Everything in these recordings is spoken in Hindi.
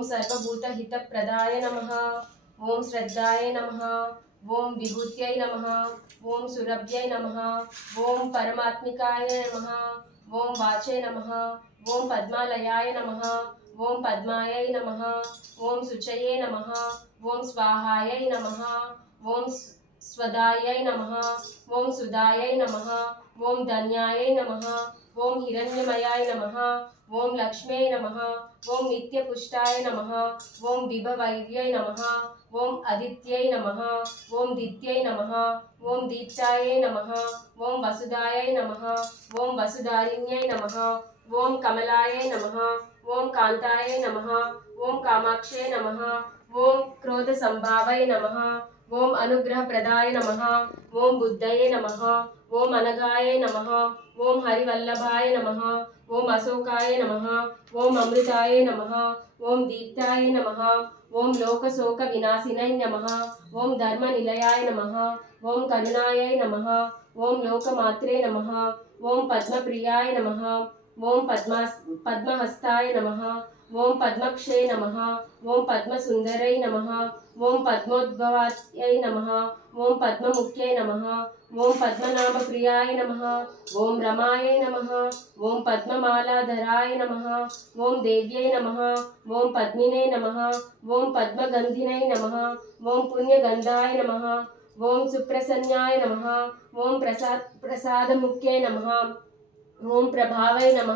ఓం సర్వభూతహితప్రదాయ నమ ఓం శ్రద్ధాయ నమ ఓం విభూత్యై నమ ఓం సురభ్యై నమ ఓం పరమాత్మికాయ నమ ఓం వాచే నమ ఓం పద్మాలయాయ నమ ఓం పద్మాయై నమ ఓం శుచయే నమ ఓం స్వాహాయై నమ ఓం స్- స్వదాయై నమ ఓం సుదాయై నమ ఓం ధన్యాయై నమ ఓం హిరణ్యమయాయ నమ ఓం లక్ష్మే నమ ఓం నిత్యపుష్టాయ నమ ఓం విభవైర్యై నమ ఓం అదిత్యై నమ ఓం దిత్యై నమ ఓం దీప్తాయై నమ ఓం వసుదాయై నమ ఓం వసుదారిణ్యై నమ ఓం కమలాయై నమ ఓం కాంతాయై నమ ఓం కామాక్షే నమ ఓం క్రోధ సంభావై నమ ఓం అనుగ్రహప్రదాయ నమ ఓం బుద్ధయే నమ ఓం అనగాయ నమ ఓం హరివల్లభాయ నమ ఓం అశోకాయ నమ ఓం అమృతాయ నమ ఓం దీప్తాయ నమ ఓం లోకశోక వినాశినై నమ ఓం ధర్మ నిలయాయ నమ ఓం కరుణాయ నమ ఓం లోకమాత్రే నమ ఓం పద్మప్రియాయ నమ ఓం పద్మా పద్మహస్తాయ నమ ఓం పద్మక్షే నమ ఓం పద్మసుందరై నమ ఓం పద్మోద్భవాయై నమ ఓం పద్మముఖ్యై నమ ఓం పద్మనాభప్రియాయ నమ ఓం రమాయై నమ ఓం పద్మమాలాధరాయ నమ ఓం దేవ్యై నమ ఓం పద్మినే నమ ఓం పద్మగంధినై నమ ఓం పుణ్యగంధాయ నమ ఓం సుప్రసన్యాయ నమ ఓం ప్రసాద్ ప్రసాదముఖ్యై నమ ఓం ప్రభావై నమ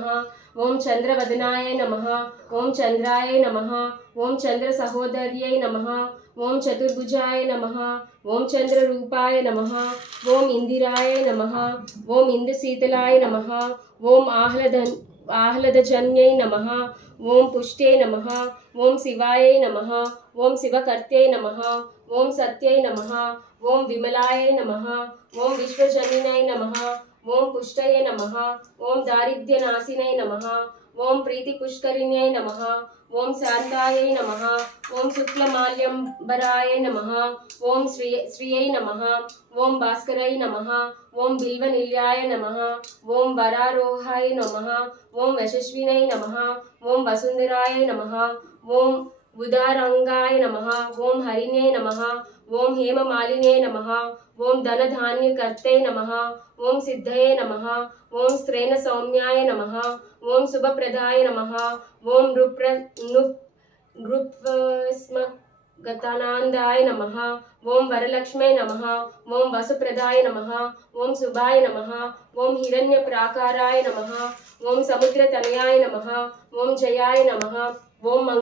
ఓం చంద్రవదనాయ నమ ఓం చంద్రాయ నమ ఓం చంద్ర సహోదర్యై నమ ఓం చతుర్భుజాయ నమ ఓం చంద్రరూపాయ నమ ఓం ఇందిరాయ నమ ఓం ఇందుశీతలాయ నమ ఓం ఆహ్లద ఆహ్లదజన్యై నమ ఓం పుష్టే నమ ఓం శివాయ నమ ఓం శివకర్త్యై నమ ఓం సత్యై నమ ఓం విమలాయ నమ ఓం విశ్వజనినై నమ ఓం పుష్టయే నమ ఓం దారిద్ర్యనాశినై నమ ఓం ప్రీతి పుష్కరిణ్యై నమ ఓం శాంతాయై నమ ఓం శుక్లమాల్యంబరాయ నమ ఓం శ్రియ శ్రియై నమ ఓం భాస్కరై నమ ఓం బిల్వనిల్యాయ నమ ఓం వరారోహాయ నమ ఓం యశస్వినై నమ ఓం వసుంధరాయ నమ ఓం उदारंगाय नमः ओम हरिने नमः ओम हेम मालिने नमः ओम धन धान्य कर्ते नमः ओम सिद्धये नमः ओम स्त्रेन सौम्याय नमः ओम शुभ प्रदाय नमः ओम नृप्र नृप नृप गतानंदाय नमः ओम वरलक्ष्मे नमः ओम वसुप्रदाय नमः ओम सुभाय नमः ओम हिरण्यप्राकाराय नमः ओम समुद्रतनयाय नमः ओम जयाय नमः ओम